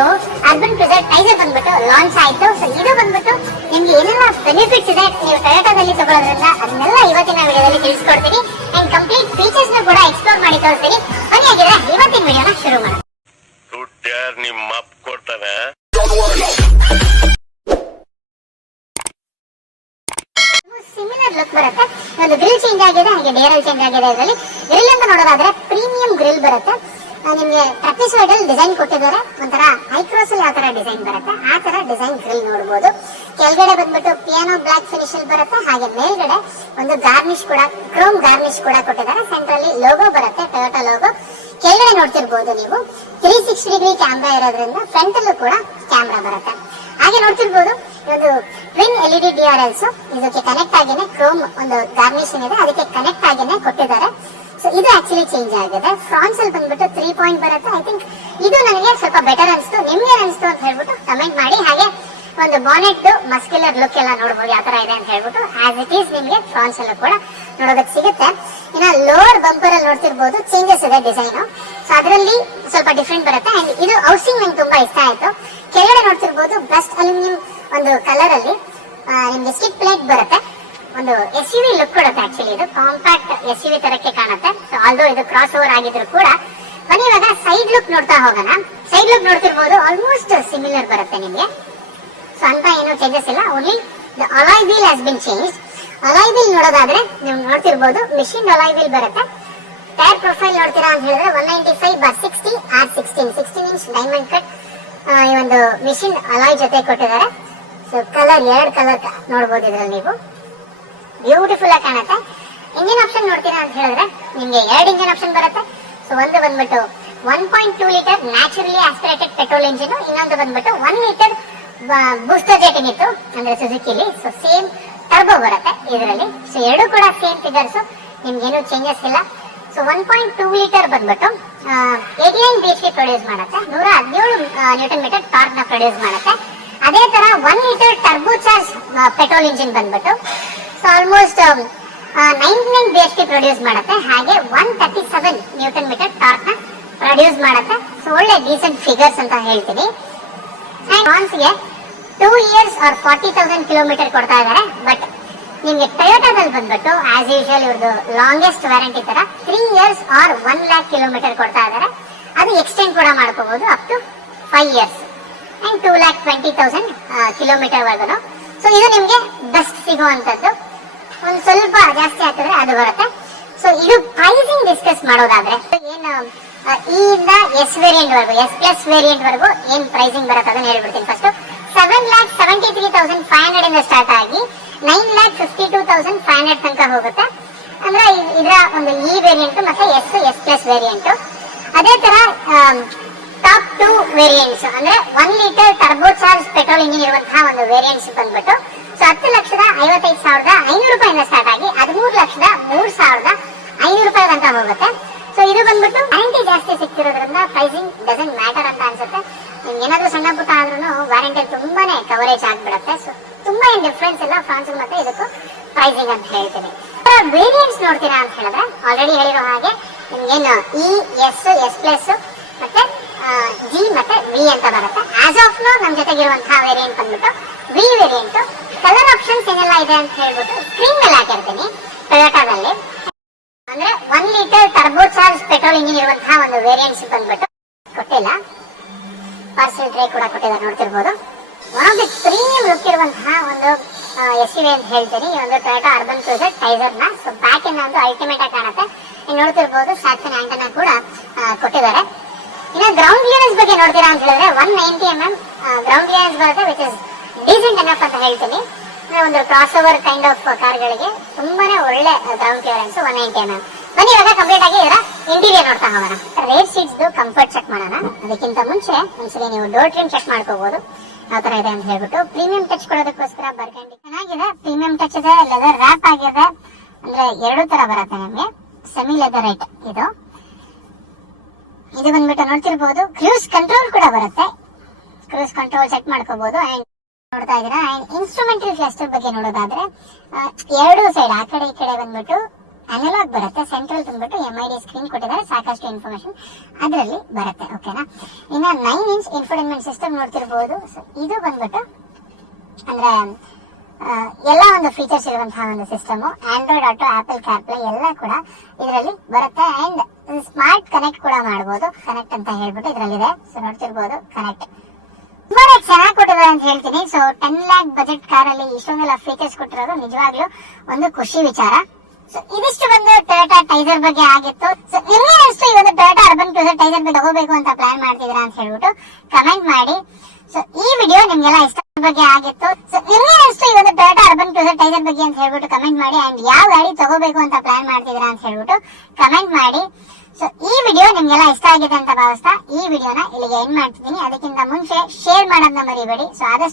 ನೀವು urban present ಟೈಸರ್ ಬಂದ್ಬಿಟ್ಟು launch ಆಯ್ತು. ಸೊ ಇದು ಬಂದ್ಬಿಟ್ಟು ನಿಮ್ಗೆ ಏನೆಲ್ಲ ಬೆನಿಫಿಟ್ಸ್ ಇದೆ ನೀವು ಟೊಯೋಟಾದಲ್ಲಿ ತಗೊಳ್ಳೋದ್ರಿಂದ ಅದನ್ನೆಲ್ಲ ಇವತ್ತಿನ ವಿಡಿಯೋದಲ್ಲಿ ತಿಳಿಸ್ಕೊಡ್ತೀನಿ. ಅಂಡ್ ಕಂಪ್ಲೀಟ್ ಫೀಚರ್ಸ್ ಕೂಡ ಎಕ್ಸ್ಪ್ಲೋರ್ ಮಾಡಿ ತೋರಿಸ್ತೀನಿ. ಬನ್ನಿ ಹಾಗಿದ್ರೆ ಇವತ್ತಿನ ವಿಡಿಯೋನ ಶುರು ಮಾಡೋಣ. ನಿಮ್ಮ ಕೊಡ್ತಾನೆ. ಸಿಮಿಲರ್ ಲುಕ್ ಬರುತ್ತೆ. ಒಂದು ಗ್ರಿಲ್ ಚೇಂಜ್ ಆಗಿದೆ ಹಾಗೆ ಡೇರಲ್ ಚೇಂಜ್ ಆಗಿದೆ ಅದರಲ್ಲಿ. ಗ್ರಿಲ್ ಅಂತ ನೋಡೋದಾದ್ರೆ ಪ್ರೀಮಿಯಂ ಗ್ರಿಲ್ ಬರುತ್ತೆ. ನಿಮ್ಗೆ ಪ್ರತಿ ಅಲ್ಲಿ ಡಿಸೈನ್ ಕೊಟ್ಟಿದ್ದಾರೆ. ಒಂಥರ ಹೈಕ್ರೋಸ್ ಯಾವ ತರ ಡಿಸೈನ್ ಬರುತ್ತೆ, ಆ ತರ ಡಿಸೈನ್ ಗ್ರಿಲ್ ನೋಡಬಹುದು ಕೆಳಗಡೆ ಬಂದ್ಬಿಟ್ಟು ಪಿಯಾನೋ ಬ್ಲಾಕ್ ಫಿನಿಶ್ ಅಲ್ಲಿ ಬರುತ್ತೆ, ಹಾಗೆ ಮೇಲ್ಗಡೆ ಒಂದು ಗಾರ್ನಿಶ್ ಕೂಡ ಕ್ರೋಮ್ ಗಾರ್ನಿಶ್ ಕೂಡ ಕೊಟ್ಟಿದ್ದಾರೆ. ಸೆಂಟ್ರಲ್ಲಿ ಲೋಗೋ ಬರುತ್ತೆ ಟೊಯೋಟಾ ಲೋಗೋ ಕೆಳಗಡೆ ನೋಡ್ತಿರ್ಬೋದು ನೀವು. ತ್ರೀ ಸಿಕ್ಸ್ಟಿ ಡಿಗ್ರಿ ಕ್ಯಾಮ್ರಾ ಇರೋದ್ರಿಂದ ಫ್ರಂಟ್ ಅಲ್ಲೂ ಕೂಡ ಕ್ಯಾಮ್ರಾ ಬರುತ್ತೆ. ಹಾಗೆ ನೋಡ್ತಿರ್ಬೋದು ಒಂದು twin L E D R Ls ಇದಕ್ಕೆ ಕನೆಕ್ಟ್ ಆಗಿನೇ ಕ್ರೋಮ್ ಒಂದು ಗಾರ್ನಿಶ್ ಇದೆ. ಅದಕ್ಕೆ ಕನೆಕ್ಟ್ ಆಗಿನೇ ಕೊಟ್ಟಿದ್ದಾರೆ. ಇದು ಆಕ್ಚುಲಿ ಚೇಂಜ್ ಆಗಿದೆ. ಫ್ರಾನ್ಸ್ ಅಲ್ಲಿ ಬಂದ್ಬಿಟ್ಟು ತ್ರೀ ಪಾಯಿಂಟ್ ಬರುತ್ತೆ. ಐ ಥಿಂಕ್ ಇದು ನನಗೆ ಸ್ವಲ್ಪ ಬೆಟರ್ ಅನಿಸ್ತು. ನಿಮ್ಗೆ ಅನಿಸ್ತು ಅಂತ ಹೇಳ್ಬಿಟ್ಟು ಕಮೆಂಟ್ ಮಾಡಿ. ಹಾಗೆ ಒಂದು ಬಾನೆಟ್ ಮಸ್ಕ್ಯುಲರ್ ಲುಕ್ ಎಲ್ಲ ನೋಡ್ಬೋದು ಯಾವ ತರ ಇದೆ ಅಂತ ಹೇಳ್ಬಿಟ್ಟು. ಆಸ್ ಇಟ್ ಈಸ್ ನಿಮ್ಗೆ ಫ್ರಾನ್ಸ್ ಅಲ್ಲೂ ಕೂಡ ನೋಡೋದಕ್ಕೆ ಸಿಗುತ್ತೆ. ಇನ್ನ ಲೋವರ್ ಬಂಪರ್ ಅಲ್ಲಿ ನೋಡ್ತಿರ್ಬೋದು. ಚೇಂಜಸ್ ಇದೆ ಡಿಸೈನ್ ಸೊ ಅದರಲ್ಲಿ ಸ್ವಲ್ಪ ಡಿಫ್ರೆಂಟ್ ಬರುತ್ತೆ. ಅಂಡ್ ಇದು ಹೌಸಿಂಗ್ ನಂಗೆ ತುಂಬಾ ಇಷ್ಟ ಆಯ್ತು. ಕೆಳಗಡೆ ನೋಡ್ತಿರ್ಬೋದು ಬ್ರಸ್ಟ್ ಅಲ್ಯೂಮಿನಿಯಂ ಒಂದು ಕಲರ್ ಅಲ್ಲಿ ನಿಮ್ಗೆ ಸ್ಟಿಕ್ ಪ್ಲೇಟ್ ಬರುತ್ತೆ. ಒಂದು ಎಸ್ ಯು ವಿ ಲುಕ್ ಕೊಡುತ್ತೆ ಆಕ್ಚುಲಿ ಇದು ಕಾಂಪ್ಯಾಕ್ಟ್ ಎಸ್ ಯು ವಿ ತರಕ್ಕೆ ಕಾಣುತ್ತೆ. ಆಲ್ದೋ ಇದು ಕ್ರಾಸ್ ಓವರ್ ಆಗಿದ್ರು ಕೂಡ. ಬನ್ನಿ ಇವಾಗ ಸೈಡ್ ಲುಕ್ ನೋಡ್ತಾ ಹೋಗೋಣ. ಸೈಡ್ ಲುಕ್ ನೋಡ್ತಿರ್ಬೋದು ಆಲ್ಮೋಸ್ಟ್ ಸಿಮಿಲರ್ ಬರುತ್ತೆ ನಿಮಗೆ. ಸೊ ಅಂತ ಏನು ಚೇಂಜಸ್ ಇಲ್ಲ. Only the alloy wheel has been change alloy wheel ನೋಡೋದಾದ್ರೆ ನೀವು ನೋಡ್ತಿರ್ಬೋದು ಮಿಷಿನ್ ಅಲಾಯ್ ವೀಲ್ ಬರುತ್ತೆ. ಟೈರ್ ಪ್ರೊಫೈಲ್ ನೋಡ್ತೀರಾ ಅಂತ ಹೇಳಿದ್ರೆ one ninety five by sixty R sixteen sixteen inch diamond cut ಈ ಒಂದು ಮಿಷಿನ್ ಅಲಾಯ್ ಜೊತೆ ಕೊಟ್ಟಿದ್ದಾರೆ. ಸೊ ಕಲರ್ ಎರಡು ಕಲರ್ ನೋಡ್ಬೋದು ಇದ್ರಲ್ಲಿ ನೀವು. ಬ್ಯೂಟಿಫುಲ್ ಆಗಿ ಕಾಣುತ್ತೆ. ಇಂಜಿನ್ ಆಪ್ಷನ್ ನೋಡ್ತೀರಾ ಅಂತ ಹೇಳಿದ್ರೆ ನಿಮ್ಗೆ ಎರಡು ಇಂಜಿನ್ ಆಪ್ಷನ್ ಬರುತ್ತೆ. ಸೊ ಒಂದು ಬಂದ್ಬಿಟ್ಟು one point two litre naturally aspirated petrol engine ಇನ್ನೊಂದು ಬಂದ್ಬಿಟ್ಟು ಒನ್ ಲೀಟರ್ ಬೂಸ್ಟರ್ ಜೆಟ್ ಇತ್ತು ಅಂದ್ರೆ ಸುಜುಕಿಲಿ ಸೊ ಸೇಮ್ ಟರ್ಬೋ ಬರುತ್ತೆ ಇದರಲ್ಲಿ. ಸೊ ಎರಡು ಕೂಡ ಸೇಮ್ ಫಿಗರ್ಸ್ ನಿಮ್ಗೇನು ಚೇಂಜಸ್ ಇಲ್ಲ. So one point two litre ಬಂದ್ಬಿಟ್ಟು eighty nine B H produce ಮಾಡುತ್ತೆ. ನೂರ ಹದಿನೇಳು ನ್ಯೂಟನ್ ಮೀಟರ್ ಟಾರ್ಕ್ನ ಪ್ರೊಡ್ಯೂಸ್ ಮಾಡುತ್ತೆ. ಅದೇ ತರ one litre turbo charge petrol engine ಬಂದ್ಬಿಟ್ಟು so almost ninety nine B H K produce ಮಾಡುತ್ತೆ. ಹಾಗೆ one thirty seven newton metre ಟಾರ್ಕ್ನ produce ಮಾಡುತ್ತೆ. ಸೊ ಒಳ್ಳೆ ಡೀಸೆಂಟ್ ಫಿಗರ್ಸ್ ಅಂತ ಹೇಳ್ತೀನಿ. ಗೆ two years or forty thousand kilometre ಕೊಡ್ತಾ ಇದ್ದಾರೆ. ಬಟ್ ನಿಮ್ಗೆ ಟೊಯೋಟಾದಲ್ಲಿ ಬಂದ್ಬಿಟ್ಟು ಆಸ್ ಯೂಶುವಲ್ ಇವ್ರದ್ದು ಲಾಂಗೆಸ್ಟ್ ವ್ಯಾರಂಟಿ ತರ three years or one lakh kilometre ಕೊಡ್ತಾ ಇದ್ದಾರೆ. ಅದು ಎಕ್ಸ್ಟೆಂಡ್ ಕೂಡ ಮಾಡ್ಕೋಬಹುದು up to five years and two lakh twenty thousand kilometre ವರ್ಗು ಸೊ ಇದು ನಿಮ್ಗೆ ಬೆಸ್ಟ್ ಸಿಗುವಂತದ್ದು ಒಂದು ಸ್ವಲ್ಪ ಜಾಸ್ತಿ ಆಗ್ತದ್ರೆ ಅದು ಬರುತ್ತೆ. ಸೊ ಇದು ಪ್ರೈಸಿಂಗ್ ಡಿಸ್ಕಸ್ ಮಾಡೋದಾದ್ರೆ ಏನು ಆ, ಈ ಇಂದ ಎಸ್ ವೇರಿಯಂಟ್ ವರ್ಗು ಎಸ್ ಪ್ಲಸ್ ವೇರಿಯಂಟ್ ವರ್ಗು ಏನ್ ಪ್ರೈಸಿಂಗ್ ಬರುತ್ತೆ ಅದನ್ನ ಹೇಳ್ಬಿಡ್ತೀನಿ first seven lakh seventy three thousand five hundred ಇಂದ ಸ್ಟಾರ್ಟ್ ಆಗಿ nine lakh fifty two thousand five hundred ತನಕ ಹೋಗುತ್ತೆ. ಅಂದ್ರೆ ಇ- ಇದರ ಒಂದು ಇ ವೇರಿಯಂಟ್ ಮತ್ತೆ ಎಸ್ ಎಸ್ ಪ್ಲಸ್ ವೇರಿಯಂಟ್ ಅದೇ ತರ ಟಾಪ್ ಟು ವೇರಿಯಂಟ್ಸ್ ಅಂದ್ರೆ one litre turbo charge petrol engine ಇರುವಂತಹ ಒಂದು ವೇರಿಯಂಟ್ಸ್ ಬಂದ್ಬಿಟ್ಟು. ಸೊ ಹತ್ತು ಲಕ್ಷದ ಐವತ್ತೈದು ಸಾವಿರದ ಐನೂರು ರೂಪಾಯಿಂದ ಸ್ಟಾರ್ಟ್ ಆಗಿ ಹದಿಮೂರು ಲಕ್ಷದ ಮೂರು ಸಾವಿರದ ಐನೂರು ರೂಪಾಯಿ ಅಂತ ಹೋಗುತ್ತೆ. ಸೊ ಇದು ಬಂದ್ಬಿಟ್ಟು ವ್ಯಾರಂಟಿ ಜಾಸ್ತಿ ಸಿಗ್ತಿರೋದ್ರಿಂದ ಪ್ರೈಸಿಂಗ್ ಡಸೆಂಟ್ ಮ್ಯಾಟರ್ ಅಂತ ಅನ್ಸುತ್ತೆ. ನಿಮ್ಗೆ ಏನಾದ್ರೂ ಸಣ್ಣ ಪುಟ್ಟ ಆದ್ರೂ ವ್ಯಾರಂಟಿ ತುಂಬಾನೇ ಕವರೇಜ್ ಆಗ್ಬಿಡುತ್ತೆ. ಸೊ ತುಂಬಾ ಏನ್ ಡಿಫ್ರೆನ್ಸ್ ಇಲ್ಲ. ಫ್ರಾನ್ಸ್ ಮತ್ತೆ ಇದಕ್ಕೂ ಪ್ರೈಸಿಂಗ್ ಅಂತ ಹೇಳ್ತೀನಿ. ವೇರಿಯಂಟ್ಸ್ ನೋಡ್ತೀರಾ ಅಂತ ಹೇಳಿದ್ರೆ ಆಲ್ರೆಡಿ ಹೇಳಿರೋ ಹಾಗೆ ನಿಮ್ಗೇನು ಇ ಎಸ್ ಎಸ್ ಪ್ಲಸ್ ಮತ್ತೆ ಜಿ ಮತ್ತೆ ವಿ ಅಂತ ಬರುತ್ತೆ. ಆಸ್ ಆಫ್ ನೋ ನಮ್ ಜೊತೆಗಿರುವಂತಹ ವೇರಿಯಂಟ್ ಬಂದ್ಬಿಟ್ಟು ವಿ ವೇರಿಯಂಟ್ ಕಲರ್ ಆಪ್ಷನ್ಸ್ ಏನೆಲ್ಲ ಇದೆ ಅಂತ ಹೇಳ್ಬಿಟ್ಟು ಸ್ಕ್ರೀನ್ ಮೇಲೆ ಹಾಕಿರ್ತೀನಿ. ಟೊಯೋಟಾದಲ್ಲಿ ಅಂದ್ರೆ one litre turbo charge petrol engine ಇರುವಂತಹ ಒಂದು ವೇರಿಯಂಟ್ಸ್ ಬಂದ್ಬಿಟ್ಟು ಕೊಟ್ಟಿಲ್ಲ. ಪಾರ್ಸಲ್ ಟ್ರೇ ಕೂಡ ಕೊಟ್ಟಿದ್ದಾರೆ ನೋಡ್ತಿರ್ಬೋದು. One of the premium look ಇರುವಂತಹ ಒಂದು ಎಸ್ ವಿ ಅಂತ ಹೇಳ್ತೀನಿ. ಈ ಒಂದು ಟೊಯೋಟಾ ಅರ್ಬನ್ ಕ್ರೂಸರ್ ಟೈಸರ್ನ. ಸೊ ಬ್ಯಾಕ್ ಇಂದ ಒಂದು ಅಲ್ಟಿಮೇಟ್ ಆಗಿ ಕಾಣುತ್ತೆ. ನೋಡ್ತಿರ್ಬೋದು ಸ್ಯಾಕ್ಸನ್ ಆಂಟನ ಕೂಡ ಕೊಟ್ಟಿದ್ದಾರೆ. ಇನ್ನು ಗ್ರೌಂಡ್ ಕ್ಲಿಯರೆನ್ಸ್ ಬಗ್ಗೆ ನೋಡ್ತೀರಾ ಅಂತ ಹೇಳಿದ್ರೆ one ninety M M ground clearance ಬರುತ್ತೆ ವಿಚ್ ಇಸ್ ಡೀಸೆಂಟ್ ಎನಫ್ ಅಂತ ಹೇಳ್ತೀನಿ. ಒಂದು ಕ್ರಾಸ್ ಓವರ್ ಕೈಂಡ್ ಆಫ್ ಕಾರ್ಗಳಿಗೆ ತುಂಬಾನೇ ಒಳ್ಳೆ ground clearance one ninety M M ಬನ್ನಿ, ಇವಾಗ ಕಂಪ್ಲೀಟ್ ಆಗಿ ಇದರ ಇಂಟೀರಿಯರ್ ನೋಡ್ತಾ ಹೋಗೋಣ. ರೇಟ್ ಸೀಟ್ಸ್ ಕಂಫರ್ಟ್ ಚೆಕ್ ಮಾಡೋಣ. ಅದಕ್ಕಿಂತ ಮುಂಚೆ ಒಂದ್ಸರಿ ನೀವು ಡೋರ್ ಟ್ರಿಮ್ ಚೆಕ್ ಮಾಡ್ಕೋಬಹುದು ಯಾವ ತರ ಇದೆ ಅಂತ ಹೇಳ್ಬಿಟ್ಟು ಪ್ರೀಮಿಯಂ ಟಚ್ ಕೊಡೋದಕ್ಕೋಸ್ಕರ ಬರ್ಕಂಡಿ ಚೆನ್ನಾಗಿದೆ ಪ್ರೀಮಿಯಂ ಟಚ್ ಇದೆ ಲೆದರ್ ರ್ಯಾಪ್ ಆಗಿದೆ. ಅಂದ್ರೆ ಎರಡು ತರ ಬರುತ್ತೆ ನಮ್ಗೆ. ಸೆಮಿ ಲೆದರ್ ರೈಟ್ ಇದು. ಇದು ಬಂದ್ಬಿಟ್ಟು ನೋಡ್ತಿರ್ಬೋದು ಕ್ರೂಸ್ ಕಂಟ್ರೋಲ್ ಕೂಡ ಬರುತ್ತೆ. ಕ್ರೂಸ್ ಕಂಟ್ರೋಲ್ ಸೆಟ್ ಮಾಡ್ಕೋಬಹುದು ಅಂಡ್ ನೋಡ್ತಾ ಇದೀರಾ ಅಂಡ್ ಕ್ಲಸ್ಟರ್ ಬಗ್ಗೆ ನೋಡೋದಾದ್ರೆ ಎರಡು ಸೈಡ್ ಆ ಕಡೆ ಈ ಕಡೆ ಬಂದ್ಬಿಟ್ಟು ಅನಲಾಗ್ ಬರುತ್ತೆ. ಸೆಂಟ್ರಲ್ ಬಂದ್ಬಿಟ್ಟು ಎಂ ಐ ಡಿ ಸ್ಕ್ರೀನ್ ಕೊಟ್ಟಿದ್ದಾರೆ. ಸಾಕಷ್ಟು ಇನ್ಫಾರ್ಮೇಶನ್ ಅದರಲ್ಲಿ ಬರುತ್ತೆ. ಓಕೆನಾ ಇನ್ನ ನೈನ್ ಇಂಚ್ ಇನ್ಫೋಟೈನ್ಮೆಂಟ್ ಸಿಸ್ಟಮ್ ನೋಡ್ತಿರ್ಬೋದು. ಇದು ಬಂದ್ಬಿಟ್ಟು, ಅಂದ್ರೆ ಎಲ್ಲ ಒಂದು ಫೀಚರ್ಸ್ ಇರುವಂತಹ ಒಂದು system Android Auto Apple CarPlay ಎಲ್ಲ ಕೂಡ ಇದರಲ್ಲಿ ಬರುತ್ತೆ. ಅಂಡ್ ಸ್ಮಾರ್ಟ್ ಕನೆಕ್ಟ್ ಕೂಡ ಮಾಡಬಹುದು ಕನೆಕ್ಟ್ ಅಂತ ಹೇಳ್ಬಿಟ್ಟು ಇದರಲ್ಲಿದೆ. ಸೊ ನೋಡ್ತಿರ್ಬೋದು ಕನೆಕ್ಟ್ ತುಂಬಾನೇ ಚೆನ್ನಾಗಿ ಕೊಟ್ಟಿದ್ದಾರೆ ಅಂತ ಹೇಳ್ತೀನಿ. So ten lakh budget car ಅಲ್ಲಿ ಇಷ್ಟೊಂದೆಲ್ಲ ಫೀಚರ್ಸ್ ಕೊಟ್ಟಿರೋದು ನಿಜವಾಗ್ಲೂ ಒಂದು ಖುಷಿ ವಿಚಾರ. ಸೊ ಇದಿಷ್ಟು ಬಂದು ಟೊಯೋಟಾ ಟೈಸರ್ ಬಗ್ಗೆ ಆಗಿತ್ತು. ಸೊ ನಿಮ್ಗೆ ಈ ಒಂದು ಟೊಯೋಟಾ ಅರ್ಬನ್ ಕ್ರೂಸರ್ ಟೈಸರ್ ತಗೋಬೇಕು ಅಂತ ಪ್ಲಾನ್ ಮಾಡ್ತಿದ್ದೀರಾ ಅಂತ ಹೇಳ್ಬಿಟ್ಟು ಕಮೆಂಟ್ ಮಾಡಿ. ಸೊ ಈ ವಿಡಿಯೋ ನಿಮ್ಗೆಲ್ಲ ಇಷ್ಟ ಬಗ್ಗೆ ಆಗಿತ್ತು. ಟೊಯೋಟಾ ಅರ್ಬನ್ ಕ್ರೂಸರ್ ಟೈಸರ್ ಬಗ್ಗೆ ಅಂತ ಹೇಳ್ಬಿಟ್ಟು ಕಮೆಂಟ್ ಮಾಡಿ ಅಂಡ್ ಯಾವ ಗಾಡಿ ತಗೋಬೇಕು ಅಂತ ಪ್ಲಾನ್ ಮಾಡ್ತಿದ್ದೀರಾ ಅಂತ ಹೇಳ್ಬಿಟ್ಟು ಕಮೆಂಟ್ ಮಾಡಿ. ಸೊ ಈ ವಿಡಿಯೋ ನಿಮ್ಗೆಲ್ಲ ಇಷ್ಟ ಆಗಿದೆ ಅಂತ ಭಾವಿಸ್ತಾ ಈ ವಿಡಿಯೋನ ಇಲ್ಲಿಗೆ ಎಂಡ್ ಮಾಡ್ತಿದ್ದೀನಿ. ಅದಕ್ಕಿಂತ ಮುಂಚೆ ಶೇರ್ ಮಾಡೋದನ್ನ ಮರಿಬೇಡಿ. ಸೊ ಆದಷ್ಟು